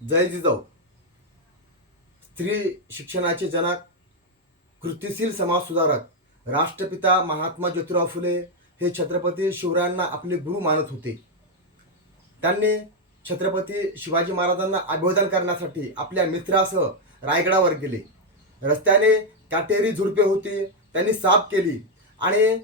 जय जिजाऊ. स्त्री शिक्षणाचे जनक कृतिशील समाज सुधारक राष्ट्रपिता महात्मा ज्योतिराव फुले हे छत्रपती शिवरायांना आपले गुरु मानत होते. त्यांनी छत्रपती शिवाजी महाराजांना अभिवादन करण्यासाठी आपल्या मित्रासह रायगडावर गेले. रस्त्याने काटेरी झुडपे होती त्यांनी साफ केली आणि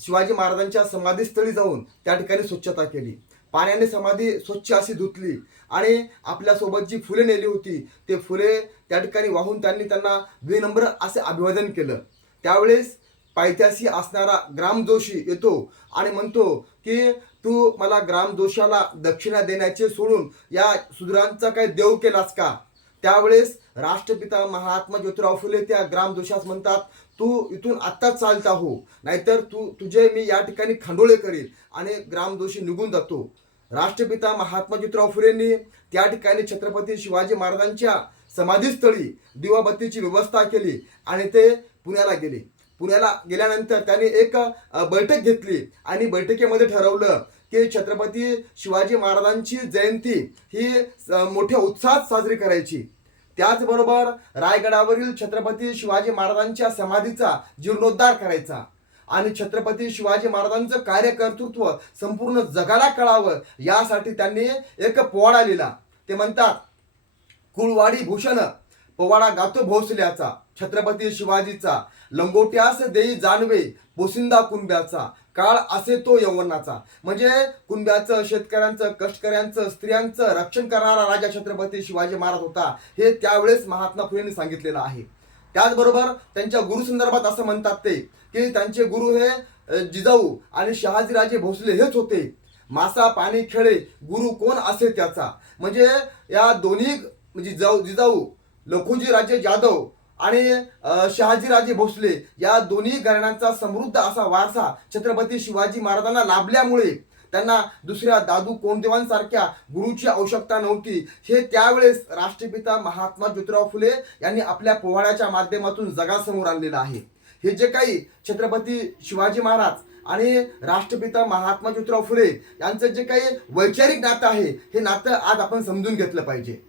शिवाजी महाराजांच्या समाधीस्थळी जाऊन त्या ठिकाणी स्वच्छता केली. पाण्याने समाधी स्वच्छ अशी धुतली. आणि आपल्यासोबत जी फुले नेली होती ते फुले त्या ठिकाणी वाहून त्यांनी त्यांना विनम्र असे अभिवादन केलं. त्यावेळेस पायथ्याशी असणारा ग्राम जोशी येतो आणि म्हणतो की तू मला ग्राम जोशाला दक्षिणा देण्याचे सोडून या सुधरांचा काय देव केलास का? त्यावेळेस राष्ट्रपिता महात्मा ज्योतिराव फुले त्या ग्रामदोषास म्हणतात तू इथून आत्ताच चालता हो नाहीतर तू तुझे मी या ठिकाणी खंडोळे करील आणि ग्रामदोषी निघून जातो. राष्ट्रपिता महात्मा ज्योतिराव फुलेंनी त्या ठिकाणी छत्रपती शिवाजी महाराजांच्या समाधीस्थळी दिवाबत्तीची व्यवस्था केली आणि ते पुण्याला गेले. पुण्याला गेल्यानंतर त्यांनी एक बैठक घेतली आणि बैठकीमध्ये ठरवलं की छत्रपती शिवाजी महाराजांची जयंती ही मोठ्या उत्साहात साजरी करायची. त्याचबरोबर रायगडावरील छत्रपती शिवाजी महाराजांच्या समाधीचा जीर्णोद्धार करायचा. आणि छत्रपती शिवाजी महाराजांचं कार्यकर्तृत्व संपूर्ण जगाला कळावं यासाठी त्यांनी एक पोवाडा लिहिला. ते म्हणतात कुळवाडी भूषण पोवाडा गातो भोसल्याचा छत्रपती शिवाजीचा लंगोट्यास देई जानवे पोसिंदा कुंब्याचा काळ असे तो यवनाचा. म्हणजे कुंब्याचं शेतकऱ्यांचं कष्टकऱ्यांचं स्त्रियांचं रक्षण करणारा राजा छत्रपती शिवाजी महाराज होता हे त्यावेळेस महात्मा फुलेंनी सांगितलेलं आहे. त्याचबरोबर त्यांच्या गुरु संदर्भात असं म्हणतात ते की त्यांचे गुरु हे जिजाऊ आणि शहाजीराजे भोसले हेच होते. मासा पाणी खेळे गुरु कोण असे त्याचा? म्हणजे या दोन्ही म्हणजे जाऊ जिजाऊ लखुजी राजे जाधव आणि शहाजीराजे भोसले या दोन्ही घराण्यांचा समृद्ध असा वारसा छत्रपती शिवाजी महाराजांना लाभल्यामुळे त्यांना दुसऱ्या दादू कोंडदेवांसारख्या गुरुची आवश्यकता नव्हती. हे त्यावेळेस राष्ट्रपिता महात्मा ज्योतिराव फुले यांनी आपल्या पोवाड्याच्या माध्यमातून जगासमोर आणलेलं आहे. हे जे काही छत्रपती शिवाजी महाराज आणि राष्ट्रपिता महात्मा ज्योतिराव फुले यांचं जे काही वैचारिक नातं आहे हे नातं आज आपण समजून घेतलं पाहिजे.